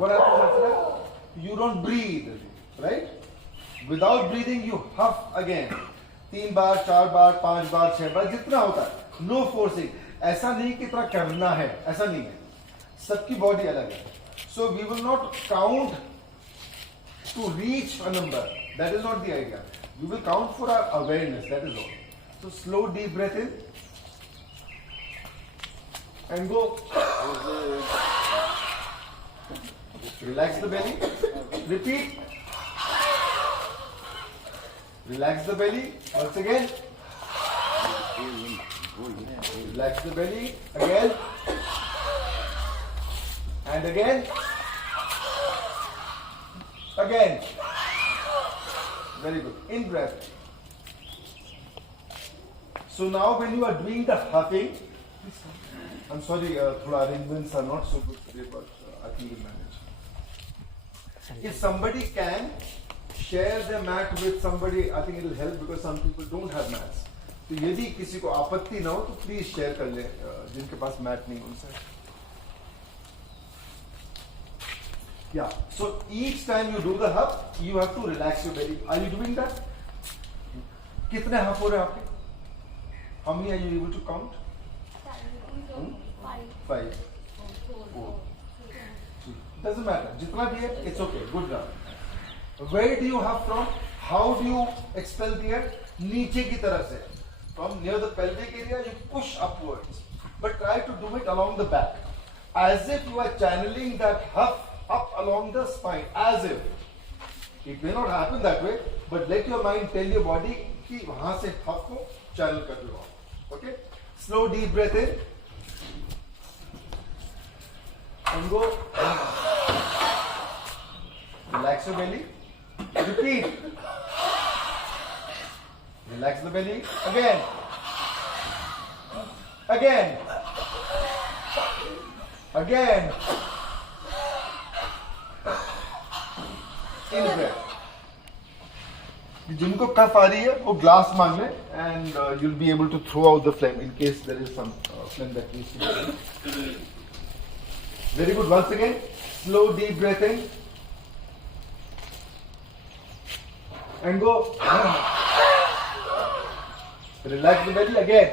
What happens after that? You don't breathe, right? Without breathing, you huff again. 3 बार, 4 बार, 5 बार, 6 बार, जितना होता है. No forcing. ऐसा नहीं कि इतना करना है, ऐसा नहीं है. सबकी बॉडी अलग है. So we will not count to reach a number. That is not the idea. We will count for our awareness. That is all. So slow, deep breath in and go. Relax the belly. Repeat. Relax the belly. Once again. Relax the belly. Again. And again. Again. Very good. In breath. So now when you are doing the huffing, I'm sorry, thoda arrangements are not so good today, but I think we'll manage. If somebody can share their mat with somebody, I think it will help because some people don't have mats. तो यदि किसी को आपत्ति ना हो तो please share कर ले जिनके पास मैट नहीं उनसे. Yeah. So each time you do the huff, you have to relax your belly. Are you doing that? कितने huff हो रहे हैं आपके? How many are you able to count? 5. 4. Doesn't matter. जितना भी है, it's okay. Good job. Where do you huff from? How do you expel the air? नीचे की तरफ से. From near the pelvic area, you push upwards. But try to do it along the back. As if you are channeling that huff up along the spine. As if. It may not happen that way, but let your mind tell your body कि वहाँ से huff को channel कर दो. Okay? Slow deep breath in. And go. Relax your belly. Repeat. Relax the belly. Again. Again. Again. In breath. जिनको कफ आ रही है वो ग्लास मांग ले and you'll be able to throw out the phlegm in case there is some phlegm that needs to be. Very good. Once again, slow deep breath in and go. Relax the belly again.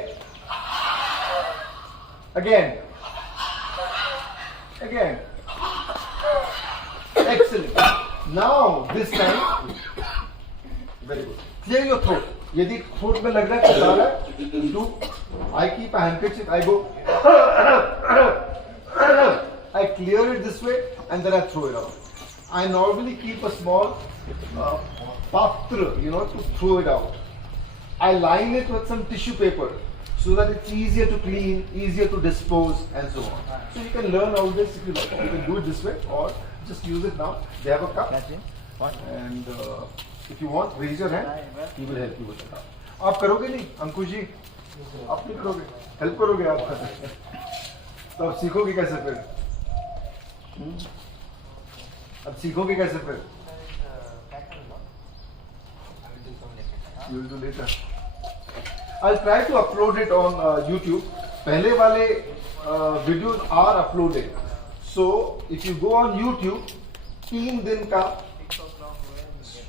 Again. Again. Excellent. Now this time. Very good. Clear your throat. यदि throat में लग रहा है चला रहा है, do I keep a handkerchief. I go. I clear it this way and then I throw it out. I normally keep a small patra, to throw it out. I line it with some tissue paper so that it's easier to clean, easier to dispose, and so on. So you can learn all this if you like. You can do it this way or just use it now. They have a cup. And if you want, raise your hand. He will help you with the cup. आप करोगे नहीं, अंकुश जी? आप नहीं करोगे? Help करोगे आप? तो आप सीखोगे कैसे फिर? अब सीखोगे कैसे फिर? You will do later. I'll try to upload it on YouTube. पहले वाले videos are uploaded. So if you go on YouTube, 3 दिन का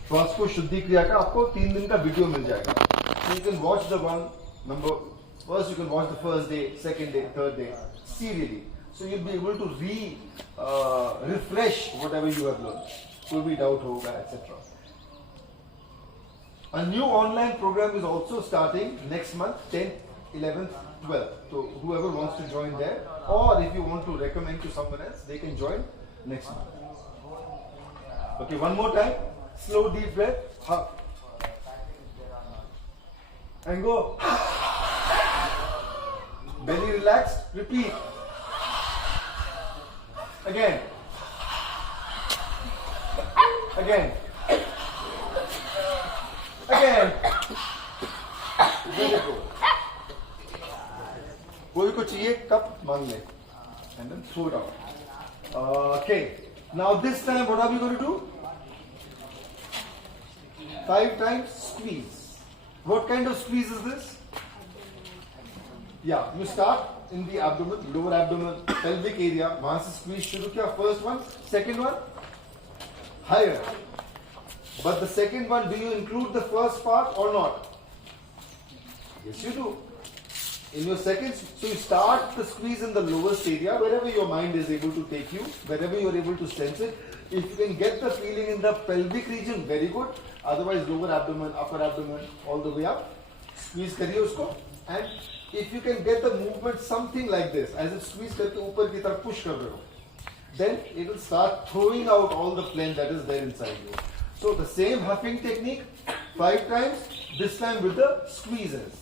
स्वास्कोश शुद्धि क्रिया का आपको 3 दिन का वीडियो मिल जाएगा. So you can watch the first you can watch the first day, second day, third day, serially. So you'll be able to refresh whatever you have learned. कोई भी doubt होगा, etc. A new online program is also starting next month, 10th, 11th, 12th. So whoever wants to join there, or if you want to recommend to someone else, they can join next month. Okay, one more time. Slow deep breath. Huff. And go. Belly relaxed. Repeat. Again. Again. Again. Very good. कोई को चाहिए cup मांग ले and then throw it out. Okay. Now this time what are we going to do? 5 times squeeze. What kind of squeeze is this? Yeah, you start in the abdomen, lower abdomen, pelvic area. वहाँ से squeeze शुरू किया. First one, second one, higher. But the second one, do you include the first part or not? Yes, you do. In your second, so you start the squeeze in the lowest area, wherever your mind is able to take you, wherever you are able to sense it. If you can get the feeling in the pelvic region, very good. Otherwise, lower abdomen, upper abdomen, all the way up. Squeeze करिए उसको. And if you can get the movement something like this, as if squeeze करके ऊपर की तरफ push कर रहे हो, then it will start throwing out all the phlegm that is there inside you. So the same huffing technique, 5 times, this time with the squeezes.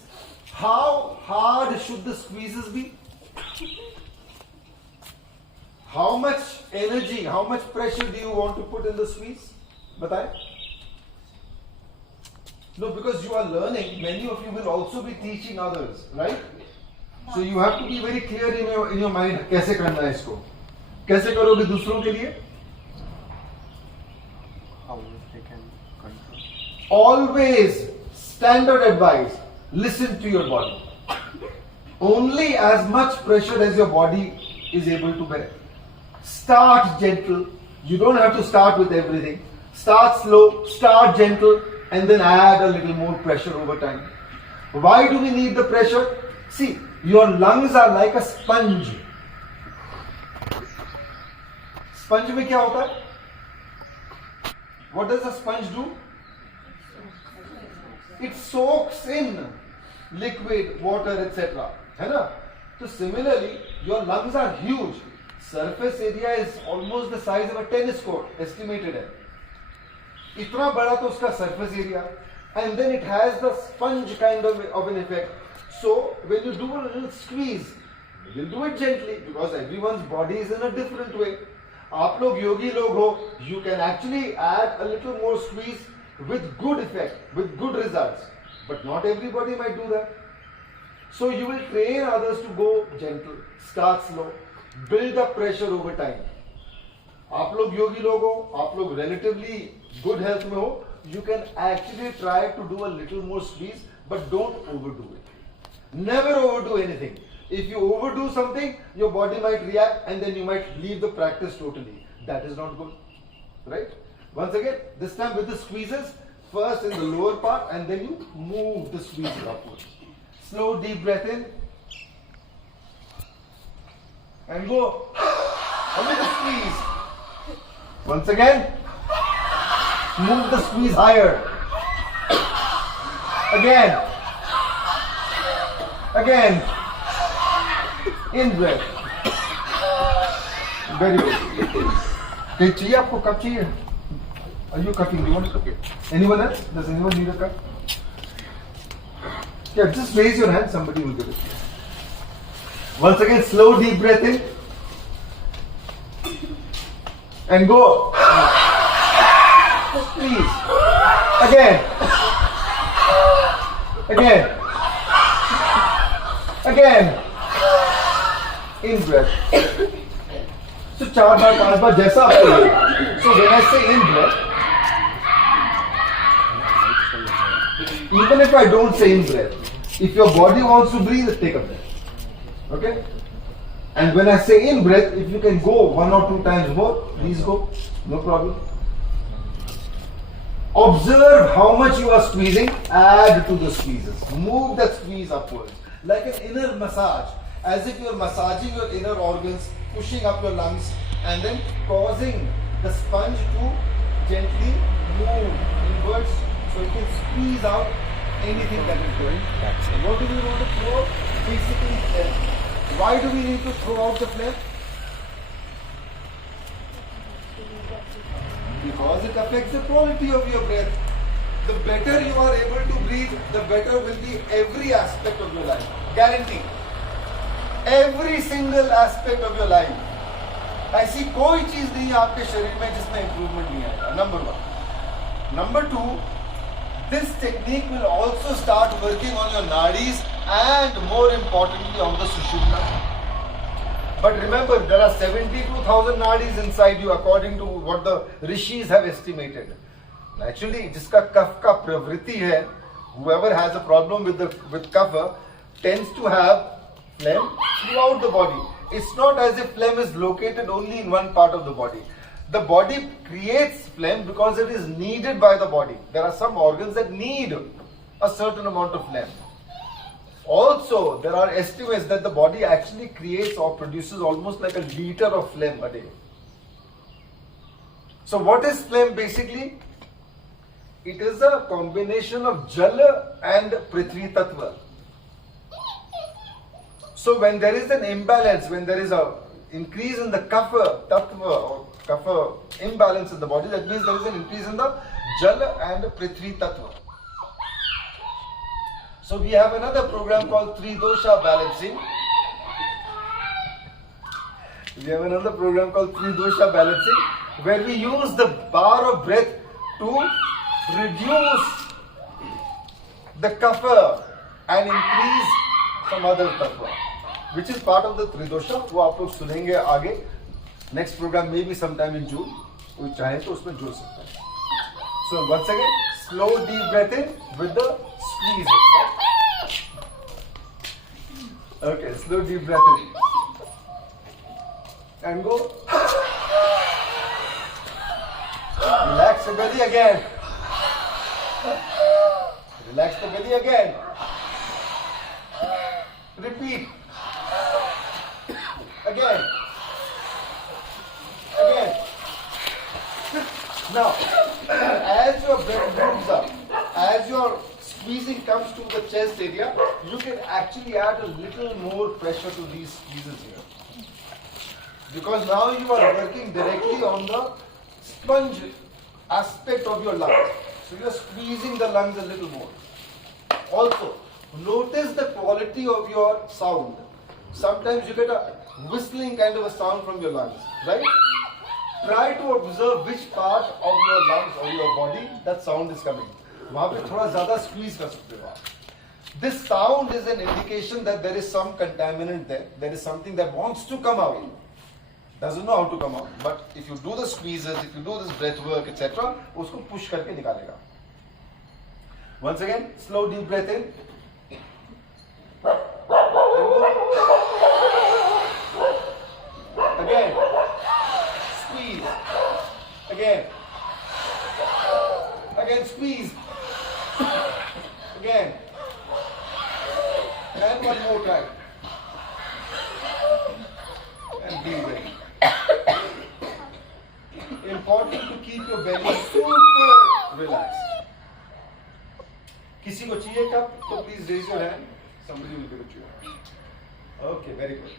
How hard should the squeezes be? How much energy, how much pressure do you want to put in the squeeze? Bataye? No, because you are learning, many of you will also be teaching others, right? So you have to be very clear in your mind, कैसे करना है इसको? कैसे करोगे दूसरों के लिए? How they can control. Always standard advice, listen to your body. Only as much pressure as your body is able to bear. Start gentle. You don't have to start with everything. Start slow, start gentle, and then add a little more pressure over time. Why do we need the pressure? See, your lungs are like a sponge. Sponge में क्या होता है? What does a sponge do? It soaks in liquid, water, etc. है ना? So similarly, your lungs are huge. Surface area is almost the size of a tennis court, estimated है. इतना बड़ा तो उसका surface area, and then it has the sponge kind of an effect. So when you do a little squeeze, you will do it gently because everyone's body is in a different way. आप लोग योगी लोग हो, you can actually add a little more squeeze with good effect, with good results. But not everybody might do that. So you will train others to go gentle, start slow, build up pressure over time. आप लोग योगी लोग हो, आप लोग relatively good health में हो, you can actually try to do a little more squeeze, but don't overdo it. Never overdo anything. If you overdo something, your body might react and then you might leave the practice totally. That is not good. Right? Once again, this time with the squeezes, first in the lower part and then you move the squeeze upwards. Slow deep breath in. And go. Only the squeeze. Once again, move the squeeze higher. Again. Again. In breath. Very good. Okay, चाहिए आपको cup चाहिए? Are you cupping? Do you want a cup? Anyone else? Does anyone need a cup? Yeah, just raise your hand. Somebody will give it. Once again, slow deep breath in. And go. Please. Again. Again. Again. In breath. So 4 बार 5 बार जैसा आपको लगे. So when I say in breath, even if I don't say in breath, if your body wants to breathe, take a breath. Okay? And when I say in breath, if you can go 1 or 2 times more, please go. No problem. Observe how much you are squeezing. Add to the squeezes. Move that squeeze upwards. Like an inner massage. As if you are massaging your inner organs, pushing up your lungs, and then causing the sponge to gently move inwards so it can squeeze out anything that is going. What do we want to throw out? Basically phlegm. Why do we need to throw out the phlegm? Because it affects the quality of your breath. The better you are able to breathe, the better will be every aspect of your life. Guarantee. Every single aspect of your life. ऐसी कोई चीज नहीं है आपके शरीर में जिसमें improvement नहीं आएगा. Number 1. Number 2, this technique will also start working on your nadis and more importantly on the sushumna. But remember, there are 72,000 nadis inside you according to what the rishis have estimated. Naturally, जिसका कफ का प्रवृत्ति है, whoever has a problem with kapha tends to have phlegm throughout the body. It's not as if phlegm is located only in one part of the body. The body creates phlegm because it is needed by the body. There are some organs that need a certain amount of phlegm. Also, there are estimates that the body actually creates or produces almost like a liter of phlegm a day. So what is phlegm basically? It is a combination of Jala and Prithvi Tattva. So when there is an imbalance, when there is a increase in the Kapha Tattva or Kapha imbalance in the body, that means there is an increase in the Jala and Prithvi Tattva. So we have another program called Tridosha Balancing. Where we use the bar of breath to reduce the kapha and increase some other tattva, which is part of the Tridosha. वो आप लोग सुनेंगे आगे. Next program maybe sometime in June. कोई चाहे तो उसमें जुड़ सकता है. So once again, slow deep breath in with the squeeze. Right? Okay, slow deep breath in. And go. Relax the belly again. Relax the belly again. Repeat. Again. Now, as your breath moves up, as your squeezing comes to the chest area, you can actually add a little more pressure to these squeezes here. Because now you are working directly on the sponge aspect of your lungs. So you are squeezing the lungs a little more. Also, notice the quality of your sound. Sometimes you get a whistling kind of a sound from your lungs, right? Try to observe which part of your lungs or your body that sound is coming. वहाँ पे थोड़ा ज़्यादा squeeze कर सकते हो आप. This sound is an indication that there is some contaminant there. There is something that wants to come out. Doesn't know how to come out. But if you do the squeezes, if you do this breath work, etc., उसको push करके निकालेगा. Once again, slow deep breath in. Again. Squeeze. Again. Again, squeeze. Again. And one more time. And breathe in. Important to keep your belly super relaxed. किसी को चाहिए cup तो please raise your hand. Somebody will give it to you. Okay, very good.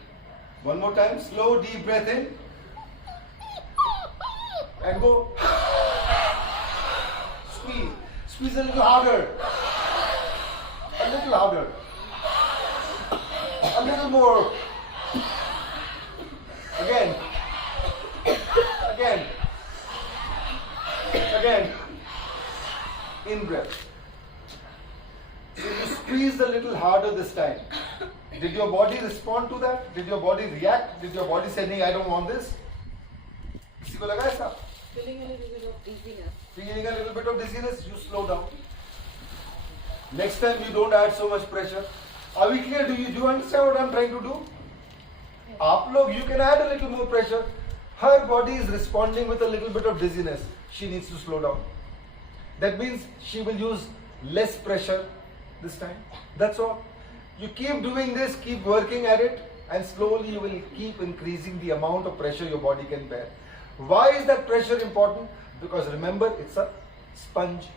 One more time. Slow deep breath in. And go. Squeeze. Squeeze a little harder. A little harder. A little more. Again. Again. Again. In breath. So you squeeze a little harder this time. Did your body respond to that? Did your body react? Did your body say, "No, I don't want this"? किसी को लगा ऐसा? Feeling a little bit of dizziness. Feeling a little bit of dizziness, you slow down. Next time you don't add so much pressure. Are we clear? Do you understand what I'm trying to do? आप लोग, you can add a little more pressure. Her body is responding with a little bit of dizziness. She needs to slow down. That means she will use less pressure this time. That's all. You keep doing this, keep working at it, and slowly you will keep increasing the amount of pressure your body can bear. Why is that pressure important? Because remember, it's a sponge.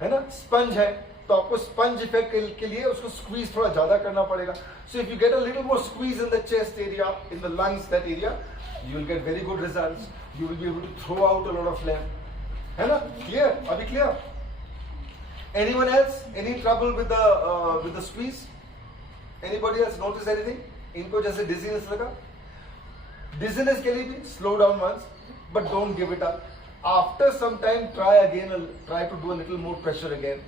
है ना? Sponge है, तो आपको sponge effect के लिए उसको squeeze थोड़ा ज़्यादा करना पड़ेगा. So if you get a little more squeeze in the chest area, in the lungs, that area, you will get very good results. You will be able to throw out a lot of phlegm. है ना? Clear? अभी clear? Anyone else? Any trouble with the squeeze? Anybody else notice anything? इनको जैसे dizziness लगा? Dizziness के लिए भी slow down once, but don't give it up. After some time, try again. Try to do a little more pressure again.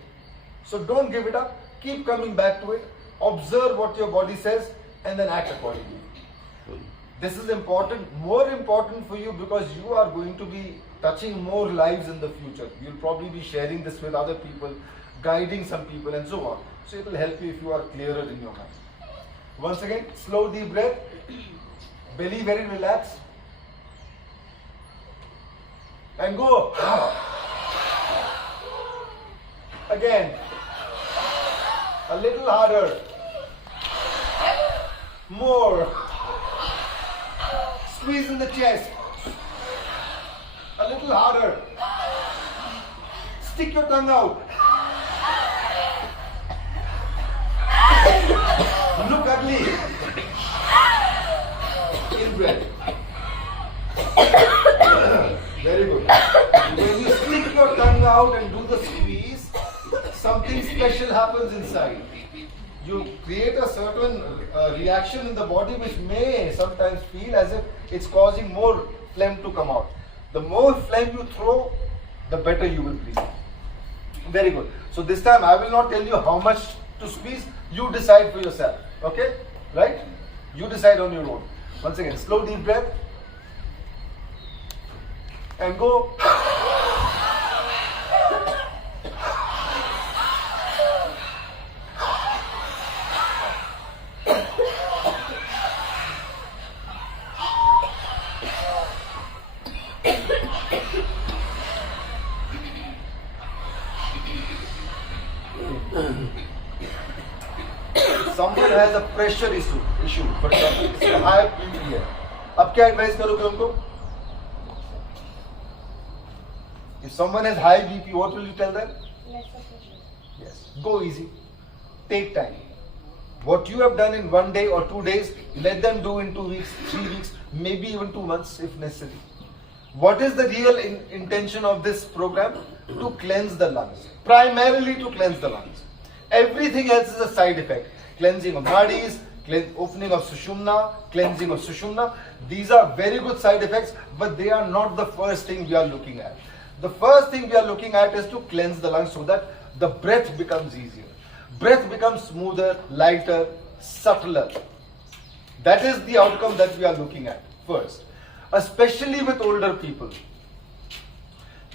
So don't give it up. Keep coming back to it. Observe what your body says, and then act accordingly. This is important, more important for you because you are going to be touching more lives in the future. You'll probably be sharing this with other people, guiding some people, and so on. So it will help you if you are clearer in your mind. Once again, slow deep breath. Belly very relaxed. And go. Again. A little harder. More. Squeeze in the chest. A little harder. Stick your tongue out. Look ugly. In breath. Very good. When you stick your tongue out and do the squeeze, something special happens inside. You create a certain reaction in the body which may sometimes feel as if it's causing more phlegm to come out. The more phlegm you throw, the better you will breathe. Very good. So this time I will not tell you how much to squeeze. You decide for yourself. Okay? Right? You decide on your own. Once again, slow deep breath. And go. Someone has a pressure issue, for example, it's a high BP है. अब क्या advise करोगे उनको? If someone has high BP, what will you tell them? Yes. Go easy. Take time. What you have done in 1 day or 2 days, let them do in 2 weeks, 3 weeks, maybe even 2 months if necessary. What is the real intention of this program? To cleanse the lungs. Primarily to cleanse the lungs. Everything else is a side effect. Cleansing of nadis, opening of sushumna, cleansing of sushumna. These are very good side effects, but they are not the first thing we are looking at. The first thing we are looking at is to cleanse the lungs so that the breath becomes easier. Breath becomes smoother, lighter, subtler. That is the outcome that we are looking at first. Especially with older people.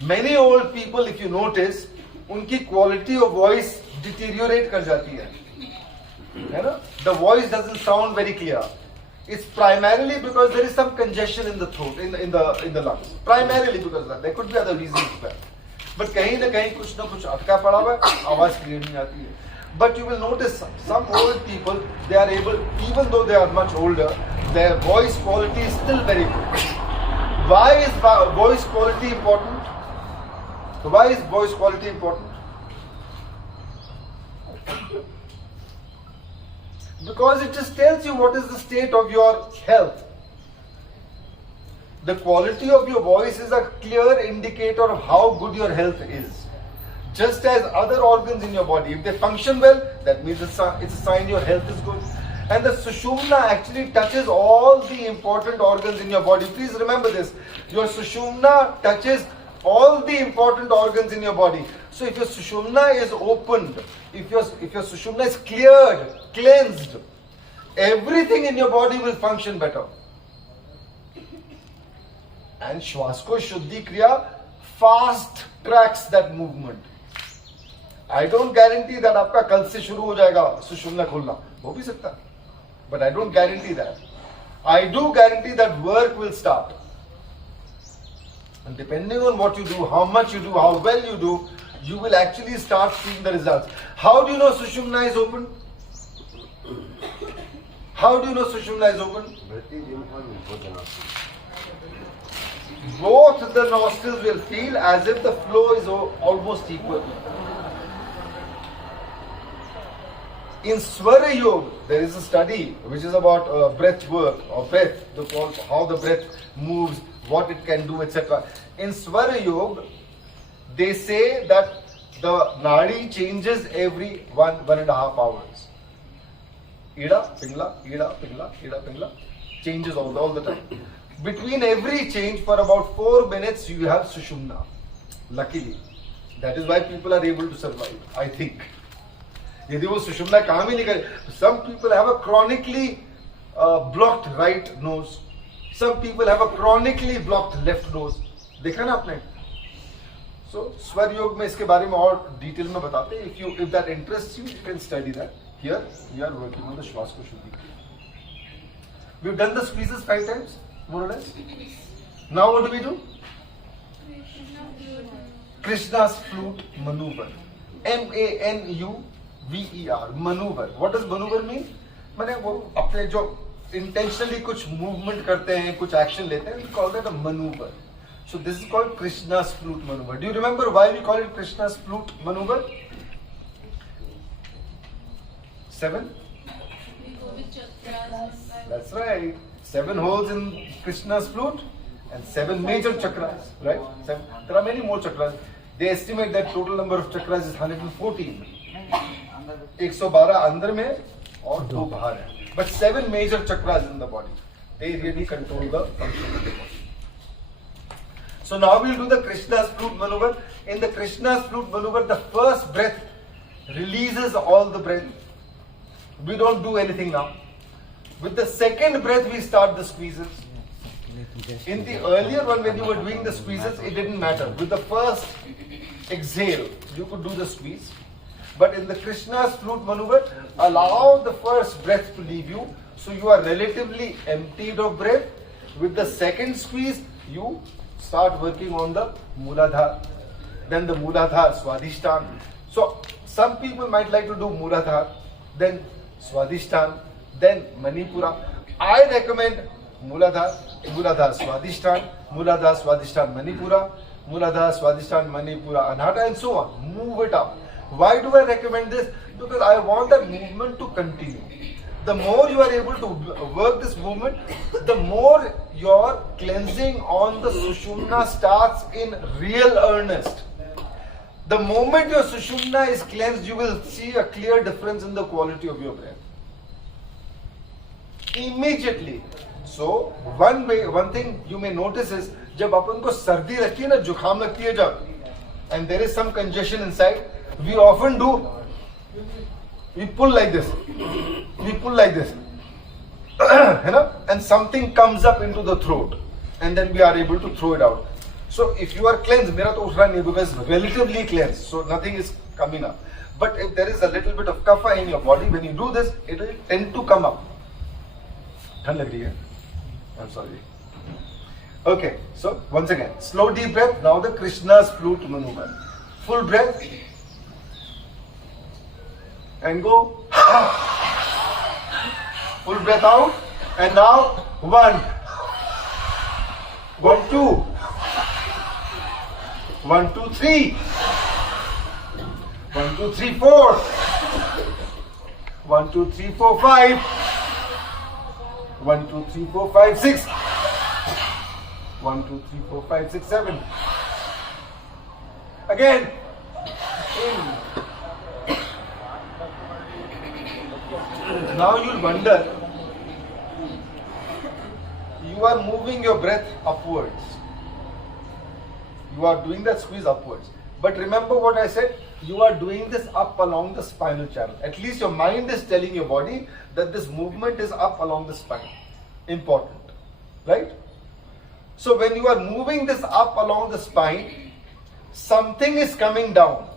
Many old people, if you notice, उनकी quality of voice deteriorate कर जाती है. The voice doesn't sound very clear. It's primarily because there is some congestion in the throat, in the lungs. Primarily because of that. There could be other reasons as well. But कहीं ना कहीं कुछ ना कुछ अटका पड़ा हुआ है, आवाज clear नहीं आती है. But you will notice some old people, they are able, even though they are much older, their voice quality is still very good. Why is voice quality important? Why is voice quality important? Because it just tells you what is the state of your health. The quality of your voice is a clear indicator of how good your health is. Just as other organs in your body, if they function well, that means it's a sign your health is good. And the sushumna actually touches all the important organs in your body. Please remember this. Your sushumna touches all the important organs in your body. So if your sushumna is opened, if your sushumna is cleared, cleansed, everything in your body will function better. And Swaskosh Shuddhi Kriya fast tracks that movement. I don't guarantee that आपका कल से शुरू हो जाएगा सुषुम्ना खोलना, हो भी सकता है, but I don't guarantee that. I do guarantee that work will start. And depending on what you do, how much you do, how well you do, you will actually start seeing the results. How do you know Sushumna is open? How do you know Sushumna is open? Both the nostrils will feel as if the flow is almost equal. In Swara Yoga, there is a study which is about breath work or breath, how the breath moves, what it can do, etc. In Swara Yoga, they say that the nadi changes every 1.5 hours. Ida, Pingla, Ida, Pingla, Ida, Pingla, changes all the time. Between every change for about 4 minutes, you have Sushumna. Luckily, that is why people are able to survive, I think. यदि वो सुषुम्ना काम ही नहीं करे, some people have a chronically blocked right nose, some people have a chronically blocked left nose. देखा ना आपने? So स्वर योग में इसके बारे में और डिटेल में बताते हैं. If that interests you, you can study that. Here we are working on the Swaskosh Shuddhi. We've done the squeezes 5 times, more or less. Now what do we do? Krishna's flute maneuver. MANUVER. Maneuver. What does maneuver mean? मैंने वो अपने जो intentionally कुछ movement करते हैं, कुछ action लेते हैं, we call that a maneuver. So this is called Krishna's flute maneuver. Do you remember why we call it Krishna's flute maneuver? 7? That's right. 7 holes in Krishna's flute and 7 major chakras, right? There are many more chakras. They estimate that total number of chakras is 114. 112 अंदर में और 2 बाहर है. But 7 major chakras in the body. They really control the function of the body. So now we'll do the Krishna's flute maneuver. In the Krishna's flute maneuver, the first breath releases all the breath. We don't do anything now. With the second breath, we start the squeezes. In the earlier one, when you were doing the squeezes, it didn't matter. With the first exhale, you could do the squeeze. But in the Krishna's flute maneuver, allow the first breath to leave you. So you are relatively emptied of breath. With the second squeeze, you start working on the Mooladhara. Then the Mooladhara, Swadhisthana. So some people might like to do Mooladhara, then Swadhisthana, then Manipura. I recommend Mooladhara, Swadhisthana, Mooladhara, Swadhisthana, Manipura, Mooladhara, Swadhisthana, Manipura, Anahata, and so on. Move it up. Why do I recommend this? Because I want that movement to continue. The more you are able to work this movement, the more your cleansing on the Sushumna starts in real earnest. The moment your Sushumna is cleansed, you will see a clear difference in the quality of your breath. Immediately. So, one thing you may notice is, जब अपन को सर्दी लगती है ना, जुखाम लगती है जब, and there is some congestion inside, we often do, we pull like this, है ना, and something comes up into the throat, and then we are able to throw it out. So if you are cleansed, मेरा तो उठ रहा नहीं because relatively cleansed, so nothing is coming up. But if there is a little bit of kapha in your body, when you do this, it will tend to come up. ठंड लग रही है? I'm sorry. Okay, so once again, slow deep breath. Now the Krishna's flute maneuver. Full breath. And go. Full breath out. And now 1, 1, 2, 1, 2, 3, 1, 2, 3, 4, 1, 2, 3, 4, 5, 1, 2, 3, 4, 5, 6, 1, 2, 3, 4, 5, 6, 7. Again. In. Now you'll wonder, you are moving your breath upwards. You are doing that squeeze upwards. But remember what I said, you are doing this up along the spinal channel. At least your mind is telling your body that this movement is up along the spine. Important. Right? So when you are moving this up along the spine, something is coming down.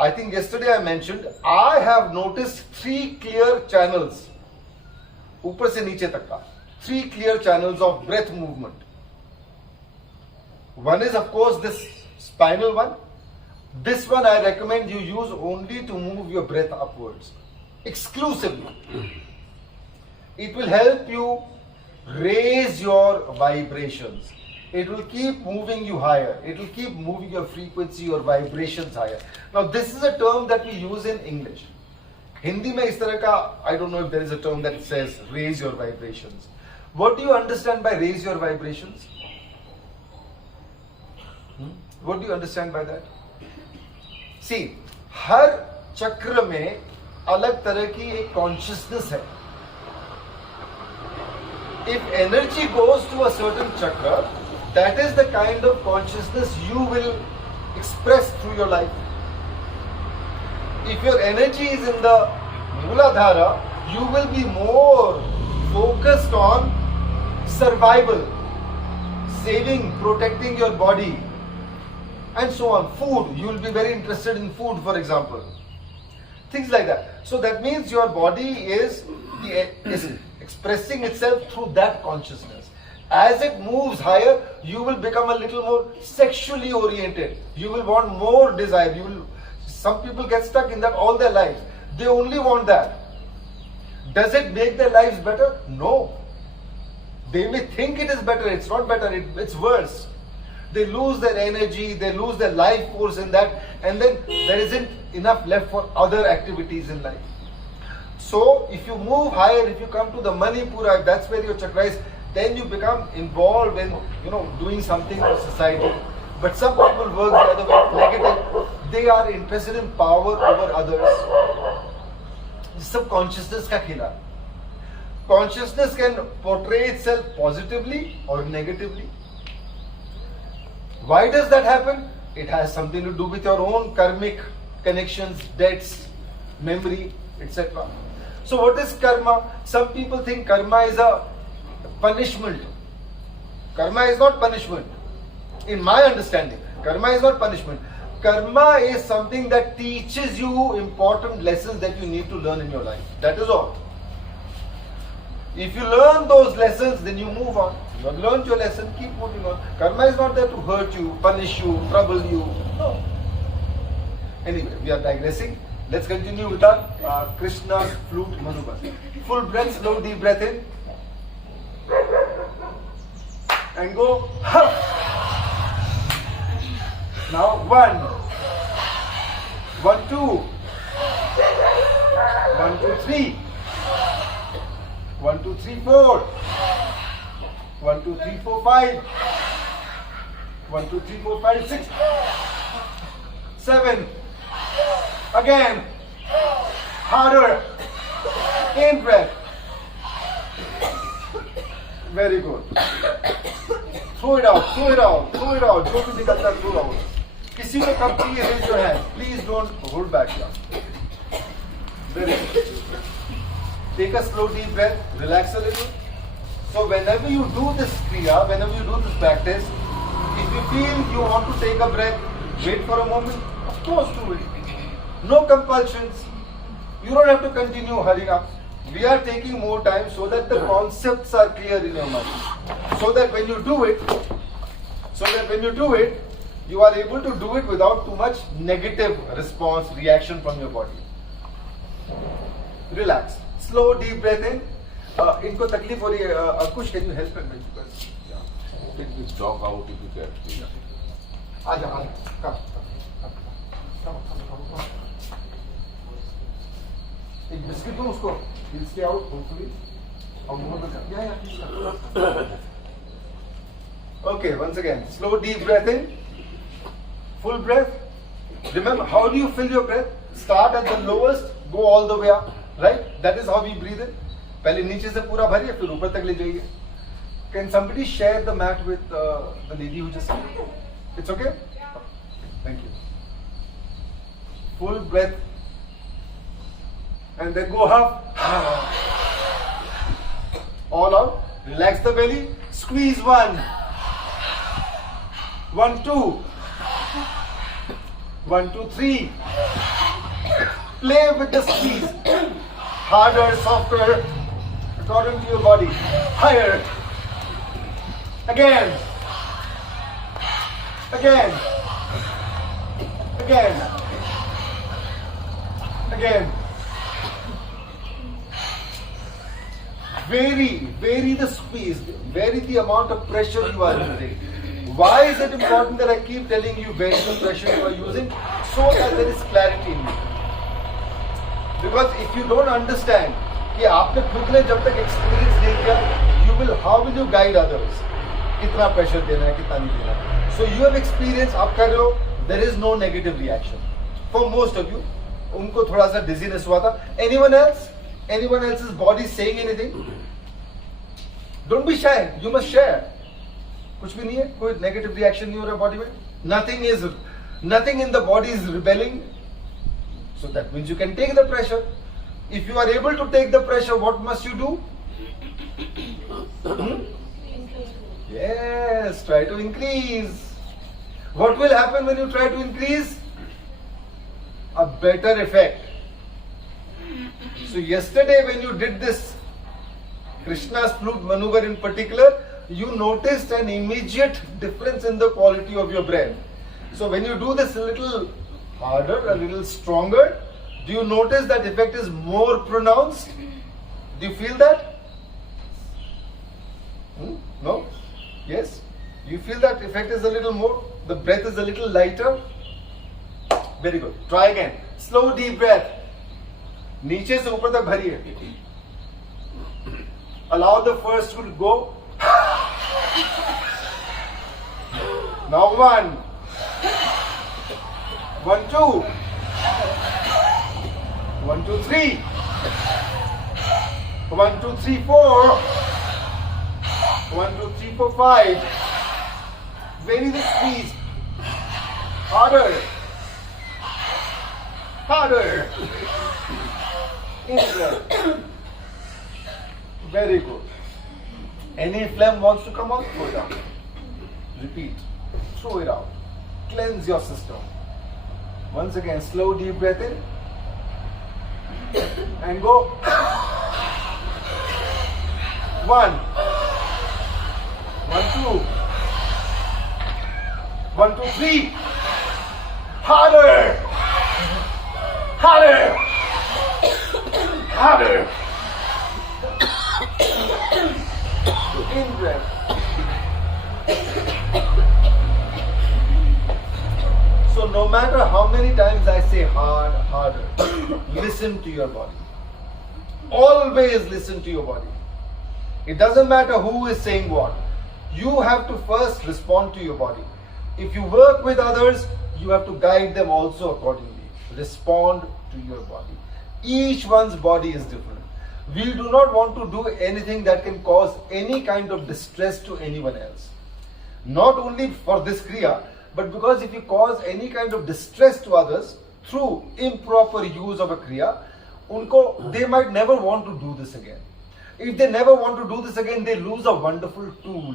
I think yesterday I mentioned, I have noticed 3 clear channels. ऊपर से नीचे तक का 3 clear channels of breath movement. One is of course this spinal one. This one I recommend you use only to move your breath upwards. Exclusively. It will help you raise your vibrations. It will keep moving you higher. It will keep moving your frequency, your vibrations higher. Now this is a term that we use in English. Hindi mein is tarah ka, I don't know if there is a term that says raise your vibrations. What do you understand by raise your vibrations? What do you understand by that? See, हर चक्र में अलग तरह की एक consciousness है. If energy goes to a certain chakra, that is the kind of consciousness you will express through your life. If your energy is in the Mooladhara, you will be more focused on survival, saving, protecting your body, and so on. Food, you will be very interested in food, for example. Things like that. So that means your body is expressing itself through that consciousness. As it moves higher, you will become a little more sexually oriented. You will want more desire. Some people get stuck in that all their lives. They only want that. Does it make their lives better? No. They may think it is better. It's not better. It's worse. They lose their energy. They lose their life force in that. And then there isn't enough left for other activities in life. So if you move higher, if you come to the Manipura, if that's where your chakra is, then you become involved in, doing something for society. But some people work the other way, negative. They are interested in power over others. Subconsciousness ka khila. Consciousness can portray itself positively or negatively. Why does that happen? It has something to do with your own karmic connections, debts, memory, etc. So what is karma? Some people think karma is a punishment. Karma is not punishment. In my understanding, karma is not punishment. Karma is something that teaches you important lessons that you need to learn in your life. That is all. If you learn those lessons, then you move on. You have learned your lesson, keep moving on. Karma is not there to hurt you, punish you, trouble you. No. Anyway, we are digressing. Let's continue with our Krishna flute manubhas. Full breath, slow deep breath in. And go. Now 1, 1, 2, 1, 2, 3, 1, 2, 3, 4, 1, 2, 3, 4, 5, 1, 2, 3, 4, 5, 6, 7. Again, harder. In breath. Very good. Throw it out, throw it out, throw it out. जो भी निकलता है throw out. किसी को कब चाहिए raise your hand. Please don't hold back. Very good. Take a slow deep breath. Relax a little. So whenever you do this kriya, whenever you do this practice, if you feel you want to take a breath, wait for a moment. Of course do it. No compulsions. You don't have to continue hurrying up. We are taking more time so that the concepts are clear in your mind. So that when you do it, you are able to do it without too much negative response, reaction from your body. Relax. Slow, deep breath in. इनको तकलीफ हो रही है. Ankush, can you help me? Take this dog out if you can. आजा. Come. एक biscuit दो उसको. He'll stay out hopefully. Okay, once again, slow deep breath in, full breath. Remember, how do you fill your breath? Start at the lowest, go all the way up, right? That is how we breathe in. पहले नीचे से पूरा भरिए, फिर ऊपर तक ले जाइए. Can somebody share the mat with the lady who just said? It's okay? Thank you. Full breath. And then go up. All out. Relax the belly. Squeeze 1. 1, 2. 1, 2, 3. Play with the squeeze. Harder, softer, according to your body. Higher. Again. Again. Again. Again. Vary the squeeze, vary the amount of pressure you are using. Why is it important that I keep telling you vary the pressure you are using? So that there is clarity in you. Because if you don't understand कि आपने खुद ने जब तक experience नहीं किया, how will you guide others? कितना pressure देना है, कितना नहीं देना है. So you have experience, आप कर रहे हो, there is no negative reaction. For most of you, उनको थोड़ा सा dizziness हुआ था. Anyone else? Anyone else's body saying anything? Don't be shy. You must share. कुछ भी नहीं है, कोई negative reaction नहीं हो रहा body में. Nothing in the body is rebelling. So that means you can take the pressure. If you are able to take the pressure, what must you do? Yes, try to increase. What will happen when you try to increase? A better effect. So yesterday when you did this Krishna's flute maneuver in particular, you noticed an immediate difference in the quality of your breath. So when you do this a little harder, a little stronger, do you notice that effect is more pronounced? Do you feel that? No? Yes? You feel that effect is a little more? The breath is a little lighter? Very good. Try again. Slow deep breath. नीचे से ऊपर तक भरिए. Allow the first to go. Now 1, 1, 2, 1, 2, 3, 1, 2, 3, 4, 1, 2, 3, 4, 5. Very the squeeze. Harder. Harder. In breath. Very good. Any phlegm wants to come out, throw it out. Repeat. Throw it out. Cleanse your system. Once again, slow deep breath in. And go. 1, 1, 2, 1, 2, 3. Harder. Harder. Harder. In breath. So no matter how many times I say hard, harder, listen to your body. Always listen to your body. It doesn't matter who is saying what. You have to first respond to your body. If you work with others, you have to guide them also accordingly. Respond to your body. Each one's body is different. We do not want to do anything that can cause any kind of distress to anyone else. Not only for this Kriya, but because if you cause any kind of distress to others through improper use of a Kriya, they might never want to do this again. If they never want to do this again, they lose a wonderful tool.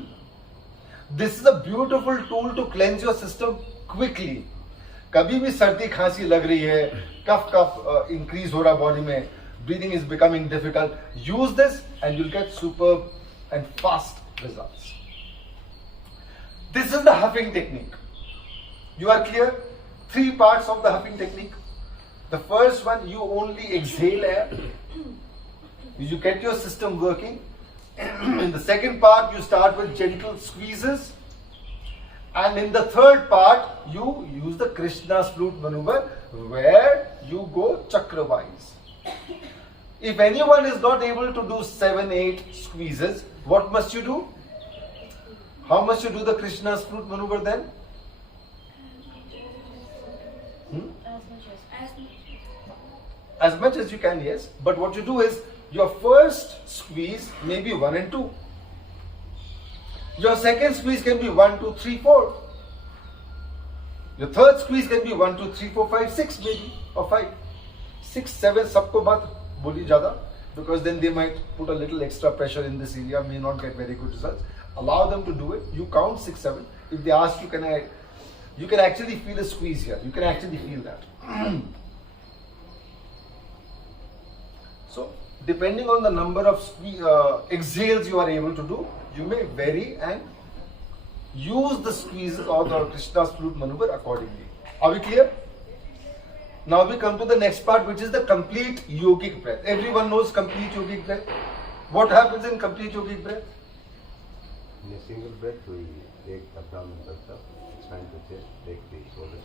This is a beautiful tool to cleanse your system quickly. कभी भी सर्दी खांसी लग रही है, कफ increase हो रहा body में, breathing is becoming difficult, use this and you'll get superb and fast results. This is the huffing technique. You are clear? 3 parts of the huffing technique. The first one, you only exhale air. You get your system working. In the second part, you start with gentle squeezes. And in the third part, you use the Krishna's flute maneuver where you go chakra-wise. If anyone is not able to do 7, 8 squeezes, what must you do? How must you do the Krishna's flute maneuver then? As much as you can, yes. But what you do is, your first squeeze may be 1 and 2. Your second squeeze can be 1, 2, 3, 4. Your third squeeze can be 1, 2, 3, 4, 5, 6 maybe, or 5. 6, 7, sabko mat boli jada, because then they might put a little extra pressure in this area, may not get very good results. Allow them to do it. You count 6, 7. If they ask you, you can actually feel a squeeze here. You can actually feel that. So, depending on the number of exhales you are able to do, you may vary and use the squeeze or the Krishna's flute maneuver accordingly. Are we clear? Now we come to the next part, which is the complete yogic breath. Everyone knows complete yogic breath. What happens in complete yogic breath? In a single breath, we take abdomen press up, expand the chest, take the shoulders.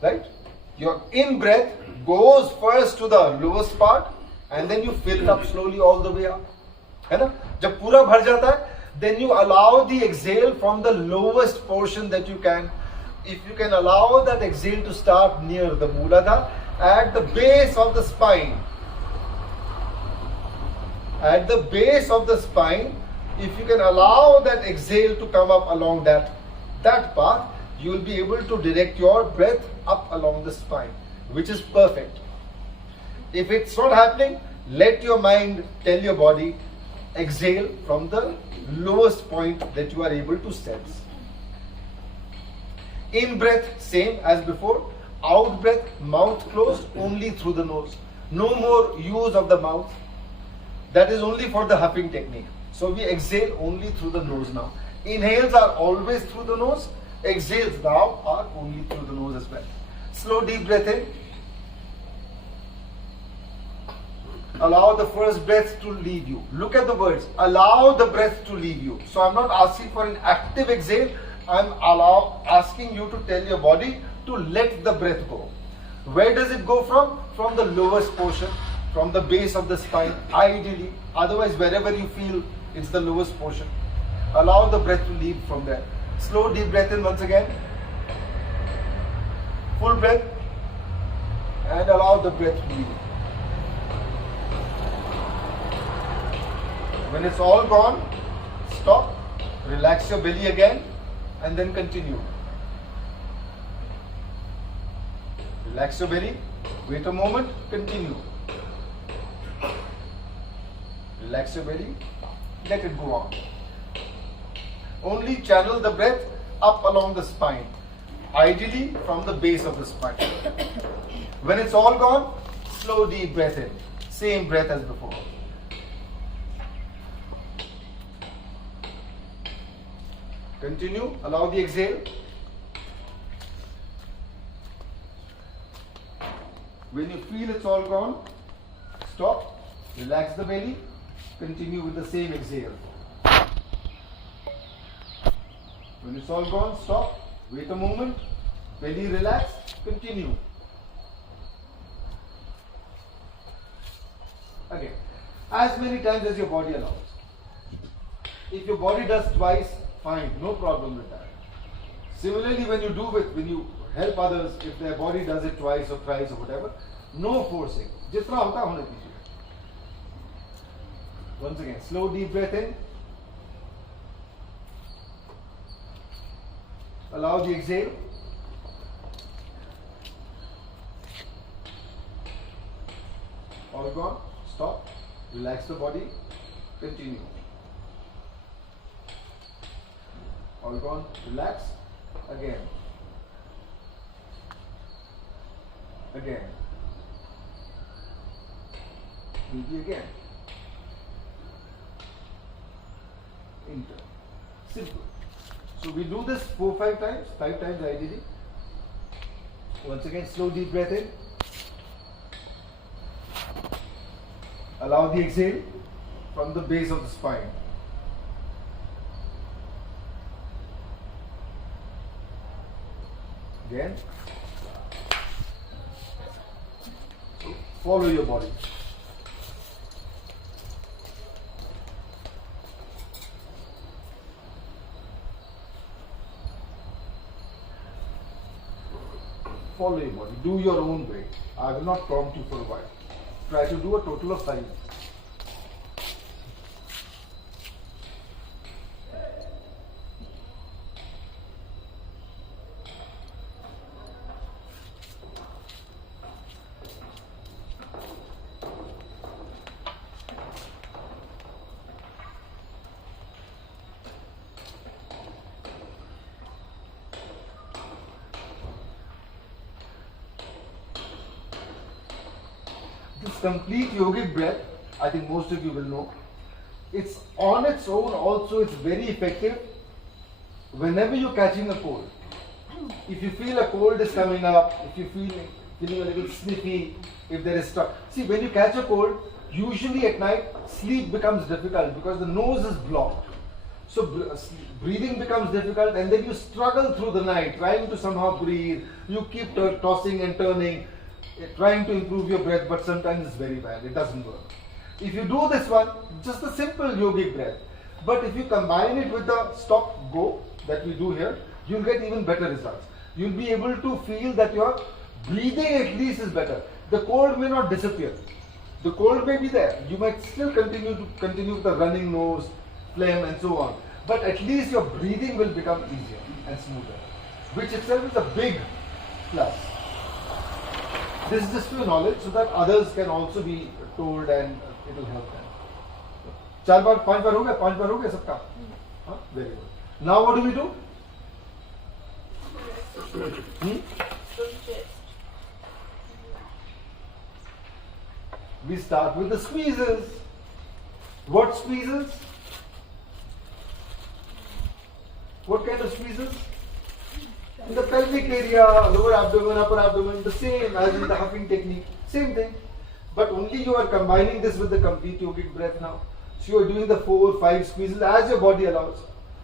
Right? Your in-breath goes first to the lowest part and then you fill it up slowly all the way up. है ना? जब पूरा भर जाता है, then you allow the exhale from the lowest portion that you can. If you can allow that exhale to start near the Mooladhara, at the base of the spine. At the base of the spine, if you can allow that exhale to come up along that path, you will be able to direct your breath up along the spine, which is perfect. If it's not happening, let your mind tell your body, exhale from the lowest point that you are able to sense. In breath, same as before. Out breath, mouth closed, only through the nose. No more use of the mouth. That is only for the huffing technique. So we exhale only through the nose now. Inhales are always through the nose. Exhales now are only through the nose as well. Slow deep breath in. Allow the first breath to leave you. Look at the words. Allow the breath to leave you. So I'm not asking for an active exhale. I'm asking you to tell your body to let the breath go. Where does it go from? From the lowest portion, from the base of the spine, ideally. Otherwise, wherever you feel it's the lowest portion. Allow the breath to leave from there. Slow deep breath in once again. Full breath. And allow the breath to leave. When it's all gone, stop, relax your belly again, and then continue. Relax your belly, wait a moment, continue. Relax your belly, let it go on. Only channel the breath up along the spine, ideally from the base of the spine. When it's all gone, slow deep breath in, same breath as before. Continue, allow the exhale. When you feel it's all gone, stop, relax the belly, continue with the same exhale. When it's all gone, stop, wait a moment, belly relax, continue. Again, as many times as your body allows. If your body does twice, fine, no problem with that. Similarly, when you help others, if their body does it twice or thrice or whatever, no forcing. Jitna hota hone dijiye. Once again, slow deep breath in. Allow the exhale. All gone. Stop. Relax the body. Continue. All gone. Relax. Again. Again. Maybe again. Enter. Simple. So we do this 4-5 times, 5 times ideally. Once again, slow deep breath in. Allow the exhale from the base of the spine. Again. So follow your body. Follow your body. Do your own way. I will not prompt you for a while. Try to do a total of 5. This complete yogic breath, I think most of you will know, it's on its own also, it's very effective whenever you're catching a cold. If you feel a cold is coming up, if you feeling a little sniffy, if there is stuff. See, when you catch a cold, usually at night, sleep becomes difficult because the nose is blocked. So breathing becomes difficult and then you struggle through the night trying to somehow breathe. You keep tossing and turning, trying to improve your breath, but sometimes it's very bad. It doesn't work. If you do this one, just a simple yogic breath, but if you combine it with the stop-go that we do here, you'll get even better results. You'll be able to feel that your breathing at least is better. The cold may not disappear. The cold may be there. You might still continue with the running nose, phlegm and so on. But at least your breathing will become easier and smoother, which itself is a big plus. This is just for your knowledge so that others can also be told and it will help them. 4 बार 5 बार हो गया 5 बार हो गया सबका हाँ very good. Now what do we do? We start with the squeezes. What squeezes? What kind of squeezes? In the pelvic area, lower abdomen, upper abdomen, the same as in the Huffing Technique. Same thing. But only you are combining this with the complete yogic breath now. So you are doing the 4 or 5 squeezes as your body allows.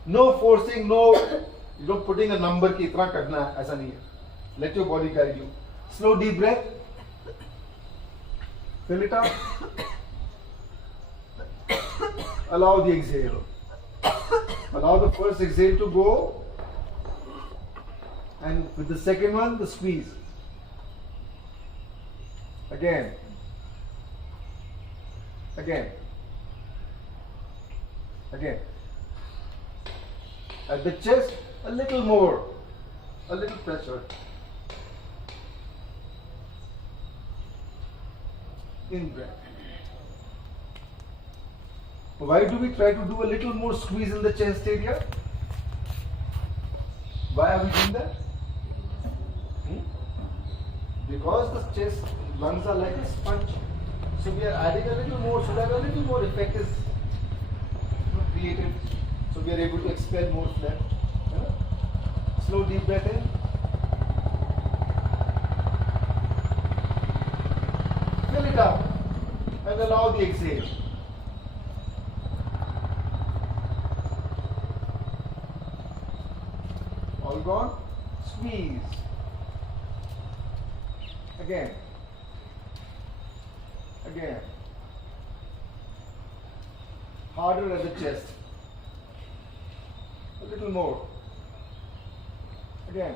No forcing, no, you know, putting a number ki itna karna hai, aisa nahi hai. Let your body guide you. Slow deep breath. Fill it up. Allow the exhale. Allow the first exhale to go. And with the second one, the squeeze. Again. Again. Again. At the chest, a little more. A little pressure. In breath. Why do we try to do a little more squeeze in the chest area? Why are we doing that? Because the chest, lungs are like a sponge. So we are adding a little more so that a little more effect is created. So we are able to expel more phlegm. Slow deep breath in. Fill it up and allow the exhale. All gone? Squeeze. Again. Again. Harder at the chest. A little more. Again.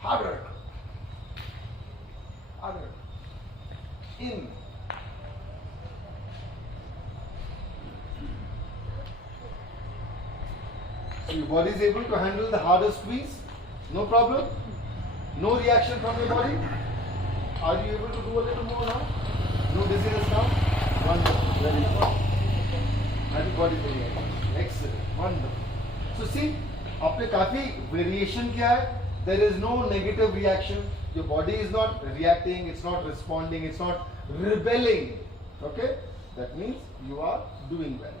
Harder. Harder. In. So your body is able to handle the harder squeeze. No problem. No reaction from your body. Are you able to do a little more now? No dizziness now? Wonderful. Very good. And body very excellent. Wonderful. So see, आपने काफी variation किया है. There is no negative reaction. Your body is not reacting. It's not responding. It's not rebelling. Okay? That means you are doing well.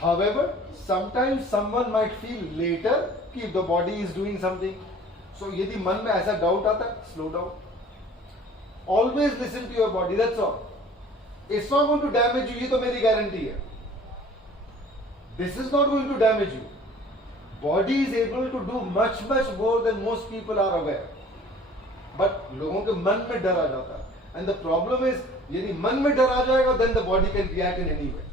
However, sometimes someone might feel later if the body is doing something. So, यदि मन में ऐसा doubt आता है, slow down. Always listen to your body. That's all. It's not going to damage you. ये तो मेरी guarantee है. This is not going to damage you. Body is able to do much more than most people are aware. But लोगों के मन में डर आ जाता है. And the problem is, यदि मन में डर आ जाएगा, then the body can react in any way.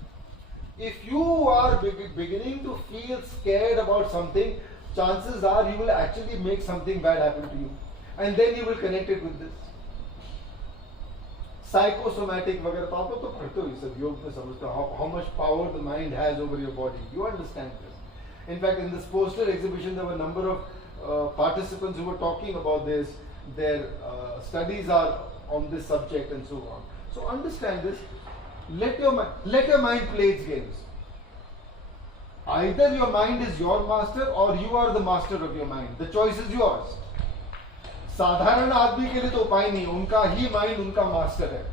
If you are beginning to feel scared about something, chances are you will actually make something bad happen to you. And then you will connect it with this. Psychosomatic वगैरह तो आप लोग तो पढ़ते हो ये सब योग में समझते हो how much power the mind has over your body. You understand this. In fact, in this poster exhibition, there were a number of participants who were talking about this. Their studies are on this subject and so on. So understand this. Let your mind play its games. Either your mind is your master or you are the master of your mind. The choice is yours. साधारण आदमी के लिए तो उपाय नहीं, उनका ही mind उनका master है.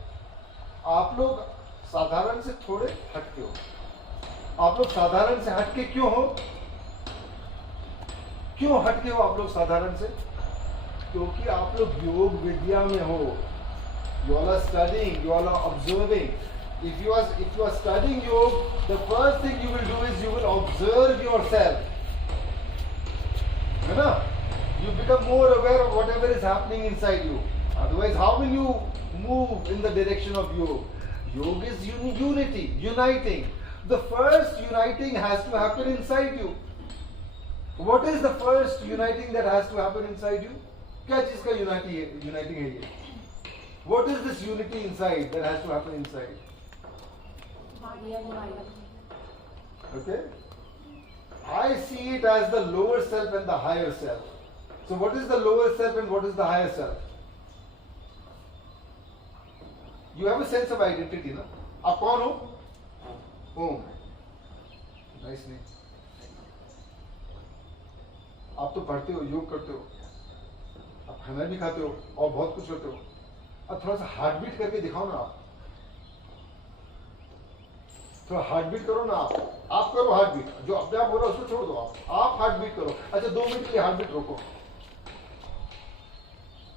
आप लोग साधारण से थोड़े हटके हो. आप लोग साधारण से हटके क्यों हो? क्यों हटके हो आप लोग साधारण से? क्योंकि आप लोग योग विद्या में हो. You all are studying, you all are observing. If you are studying yoga, the first thing you will do is you will observe yourself. You know? You become more aware of whatever is happening inside you. Otherwise, how will you move in the direction of yoga? Yoga is unity, uniting. The first uniting has to happen inside you. What is the first uniting that has to happen inside you? क्या चीज का uniting है ये? What is this unity inside that has to happen inside? Okay? I see it as the lower self and the higher self. So what is the lower self and what is the higher self? You have a sense of identity, na? आप कौन हो? Om. Nice name. आप तो पढ़ते हो, योग करते हो. आप खाना भी खाते हो और बहुत कुछ करते हो, अब थोड़ा सा हार्ट बीट करके दिखाओ ना। आप थोड़ा हार्ट बीट करो ना। आप करो हार्ट बीट, जो अपने आप हो रहा है उसको छोड़ दो। आप हार्ट बीट करो। अच्छा 2 मिनट के लिए हार्ट बीट रोको।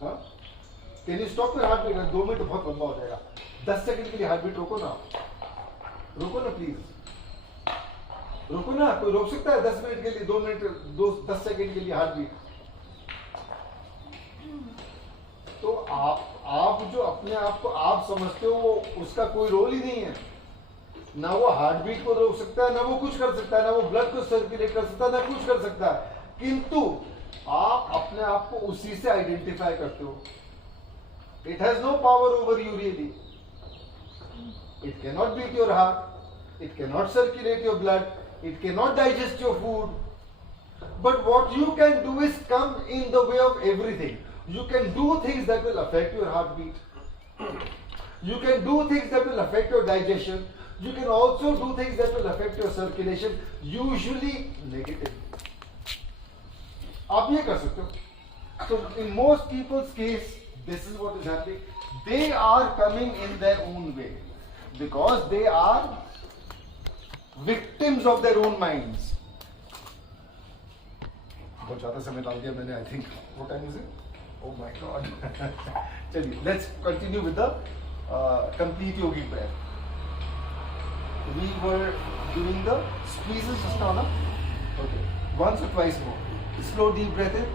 हाँ, can you stop your heart beat? 2 minute बहुत लंबा हो जाएगा। 10 सेकंड के लिए हार्ट बीट रोको ना। रोको ना प्लीज, रोको ना। कोई रोक सकता है 10 मिनट के लिए? 2 मिनट 10 सेकंड के लिए हार्ट बीट? तो आप जो अपने आप को आप समझते हो वो उसका कोई रोल ही नहीं है। ना वो हार्ट बीट को रोक सकता है, ना वो कुछ कर सकता है, ना वो ब्लड को सर्कुलेट कर सकता है, ना कुछ कर सकता है। किंतु आप अपने आप को उसी से आइडेंटिफाई करते हो। It has no power over you really. It can not beat your heart, it can not circulate your blood, it can not digest your food, but what you can do is come in the way of everything. You can do things that will affect your heartbeat. You can do things that will affect your digestion. You can also do things that will affect your circulation, usually negative. आप ये कर सकते हो. So in most people's case, this is what is happening. They are coming in their own way because they are victims of their own minds. बहुत ज़्यादा समय डाल दिया मैंने. I think what time is it? Oh my God. Chaliye, let's continue with the complete yogic breath. We were doing the squeezes just now, na? Okay. Once or twice more. Slow deep breath in.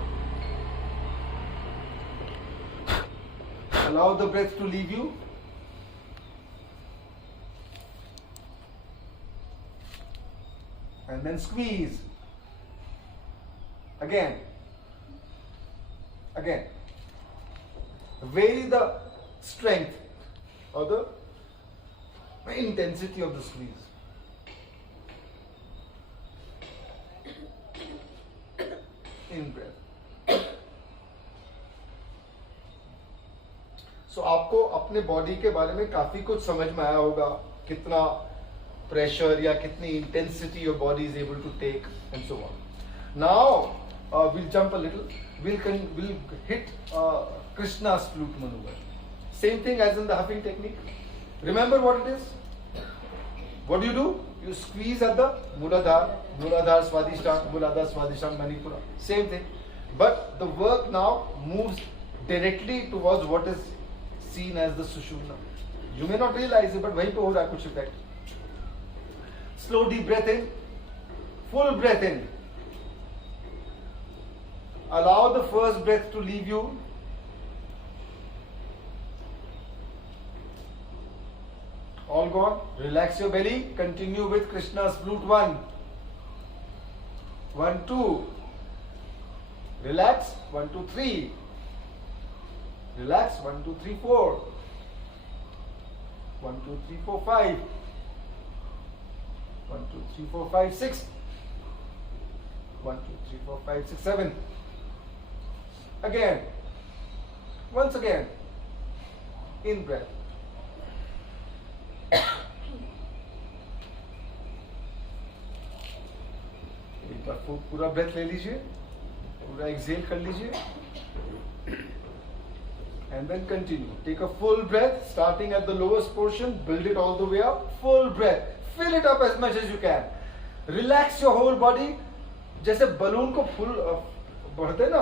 Allow the breath to leave you. And then squeeze. Again. Again. Vary the strength or the intensity of the squeeze. In breath. So आपको अपने body के बारे में काफी कुछ समझ में आया होगा. कितना प्रेशर या कितनी intensity your body is able to take and so on. Now we'll jump a little. We'll hit Krishna's flute maneuver. Same thing as in the Huffing Technique. Remember what it is? What do? You squeeze at the Muladhara, Swadhisthana, Manipura. Same thing. But the work now moves directly towards what is seen as the Sushumna. You may not realize it, but वहीं पे हो रहा है कुछ effect. Slow deep breath in. Full breath in. Allow the first breath to leave you. All gone. Relax your belly. Continue with Krishna's flute 1. 1, 2. Relax. 1, 2, 3. Relax. 1, 2, 3, 4. 1, 2, 3, 4, 5. 1, 2, 3, 4, 5, 6. 1, 2, 3, 4, 5, 6, 7. Again. Once again. In breath. एक बार पूरा breath ले लीजिए, पूरा Excel कर लीजिए, and then continue. Take a full breath, starting at the lowest portion, build it all the way up. Full breath, fill it up as much as you can. Relax your whole body. जैसे balloon को full बढ़ते ना,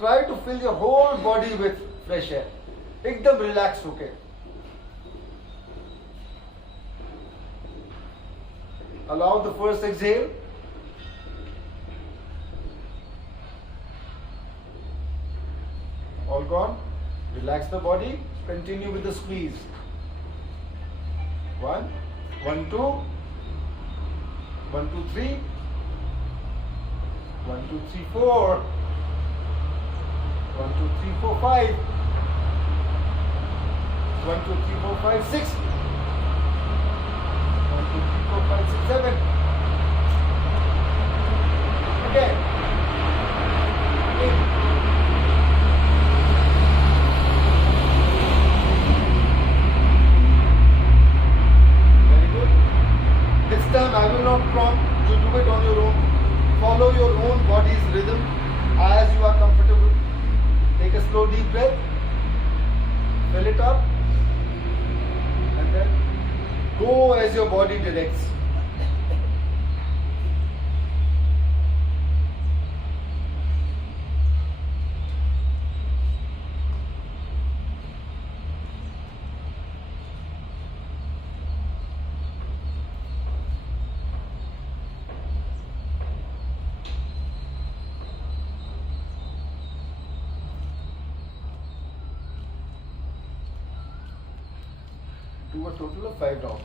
try to fill your whole body with fresh air. एकदम relax होके. Allow the first exhale. All gone. Relax the body. Continue with the squeeze. 1, 1, 2, 1, 2, 3, 1, 2, 3, 4, 1, 2, 3, 4, 5, 1, 2, 3, 4, 5, 6. 1, 2, 3, 4, 5, 6, 7. Again. In. Very good. This time I will not prompt. You do it on your own. Follow your own body's rhythm as you are comfortable. Take a slow Go as your body directs. Do a total of 5 rounds.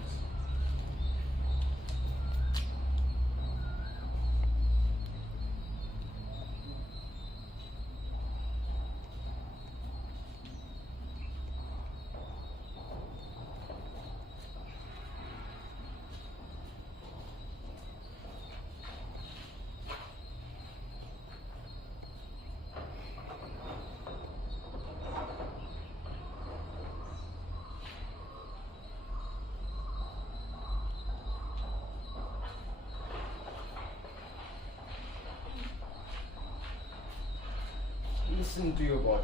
Listen to your body.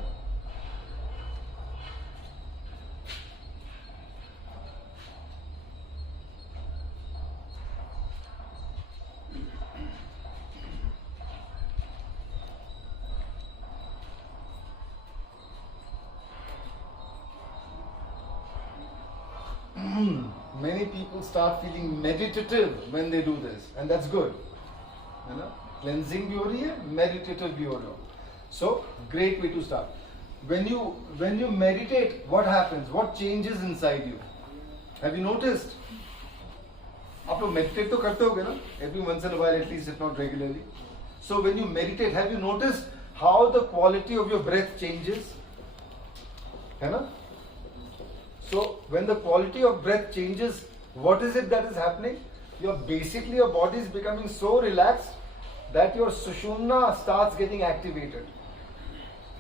Many people start feeling meditative when they do this, and that's good. You know, cleansing भी हो रही है, meditative भी हो रहा हो. So, great way to start. When you meditate, what happens? What changes inside you? Have you noticed? आप लोग meditate तो करते होगे ना? Every once in a while, at least, if not regularly. So, when you meditate, have you noticed how the quality of your breath changes? है ना? So, when the quality of breath changes, what is it that is happening? Basically your body is becoming so relaxed that your sushumna starts getting activated.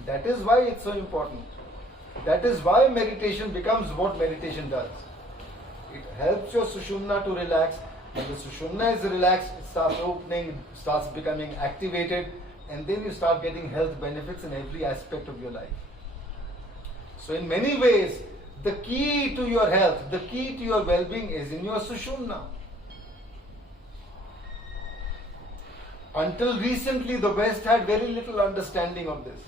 That is why it's so important. That is why meditation becomes what meditation does. It helps your sushumna to relax. When the sushumna is relaxed, it starts opening, it starts becoming activated, and then you start getting health benefits in every aspect of your life. So in many ways, the key to your health, the key to your well-being is in your sushumna. Until recently, the West had very little understanding of this.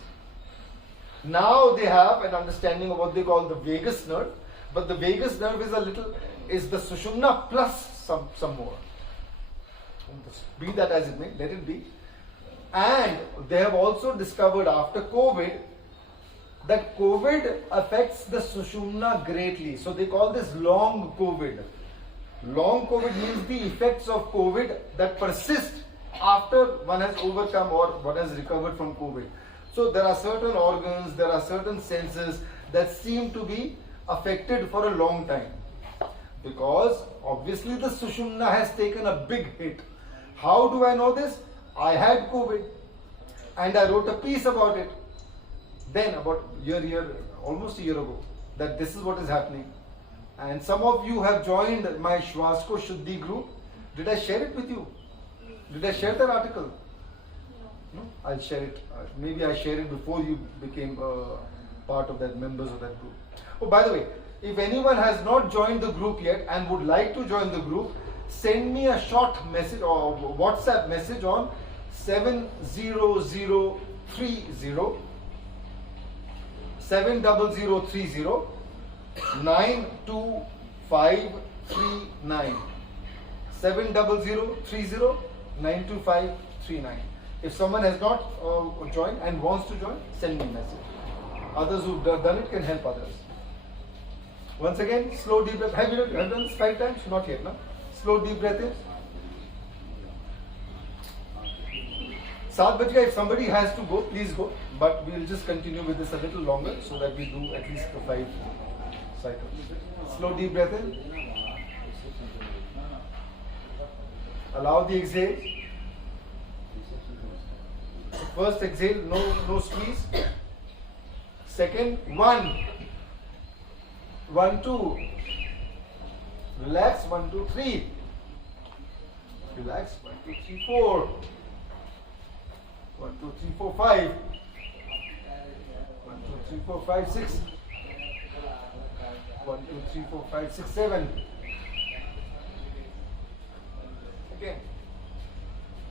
Now they have an understanding of what they call the vagus nerve, but the vagus nerve is the sushumna plus some more. Be that as it may, let it be. And they have also discovered after COVID that COVID affects the sushumna greatly. So they call this long COVID. Long COVID means the effects of COVID that persist after one has overcome or one has recovered from COVID. So there are certain organs, there are certain senses that seem to be affected for a long time. Because obviously the sushumna has taken a big hit. How do I know this? I had COVID and I wrote a piece about it. Then about almost a year ago, that this is what is happening. And some of you have joined my Swaskosh Shuddhi group. Did I share it with you? Did I share that article? No? I'll share it. Maybe I shared it before you became part of that, members of that group. Oh, by the way, if anyone has not joined the group yet and would like to join the group, send me a short message or WhatsApp message on 70030 92539. 70030 If someone has not joined and wants to join, send me a message. Others who've done it can help others. Once again, slow deep breath. Have you done this 5 times? Not yet, no? Slow deep breath in. 7 baj gaye. If somebody has to go, please go. But we will just continue with this a little longer so that we do at least the 5 cycles. Slow deep breath in. Allow the exhale. First exhale, no squeeze. Second, 1, 2. Relax, 1, 2, 3. Relax, 1, 2, 3, 4. 1, 2, 3, 4, 5. 1, 2, 3, 4, 5, 6. 1, 2, 3, 4, 5, 6, 7.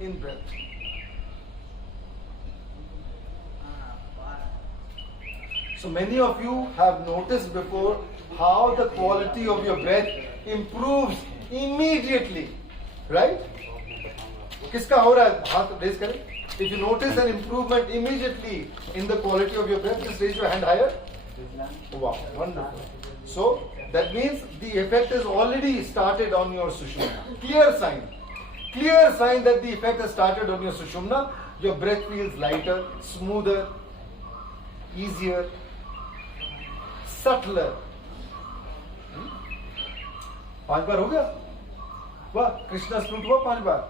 in breath. So many of you have noticed before how the quality of your breath improves immediately, right? किसका हो रहा है? हाथ raise करें. If you notice an improvement immediately in the quality of your breath, just raise your hand higher. Wow, wonderful. So that means the effect has already started on your sushumna. Clear sign that the effect has started on your sushumna. Your breath feels lighter, smoother, easier, subtler. 5 बार हो गया? वाह, Krishna's flute हुआ 5 बार.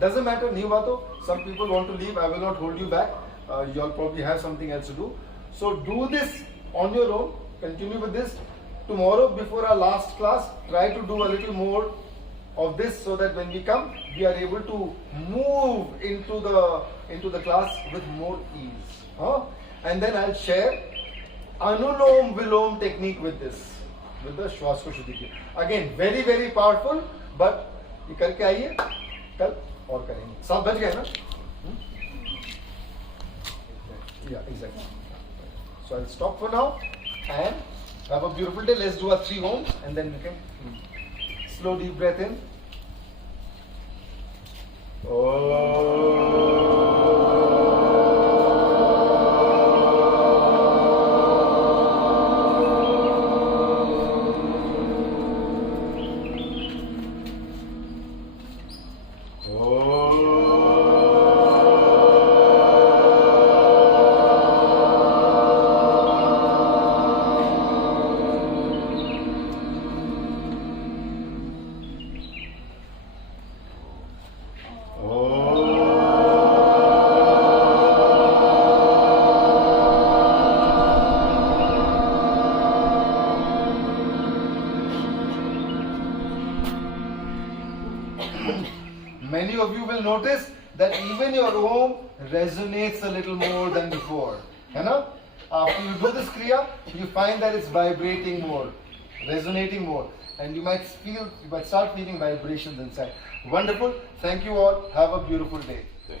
Doesn't matter, नहीं हुआ तो some people want to leave. I will not hold you back. You all probably have something else to do. So do this on your own. Continue with this. Tomorrow, before our last class, try to do a little more of this so that when we come, we are able to move into the class with more ease. And then I'll share Anulom Vilom technique with this, with the Swaskosh Shuddhi. Again, very very powerful. But ये करके आइए, कल और करेंगे. 7 बज गए ना? Yeah, exactly. So I'll stop for now and have a beautiful day. Let's do our 3 Oms and then we can slow deep breath in. Many of you will notice that even your Om resonates a little more than before. है ना? After you do this Kriya, you find that it's vibrating more, resonating more, and you might start feeling vibrations inside. Wonderful. Thank you all. Have a beautiful day.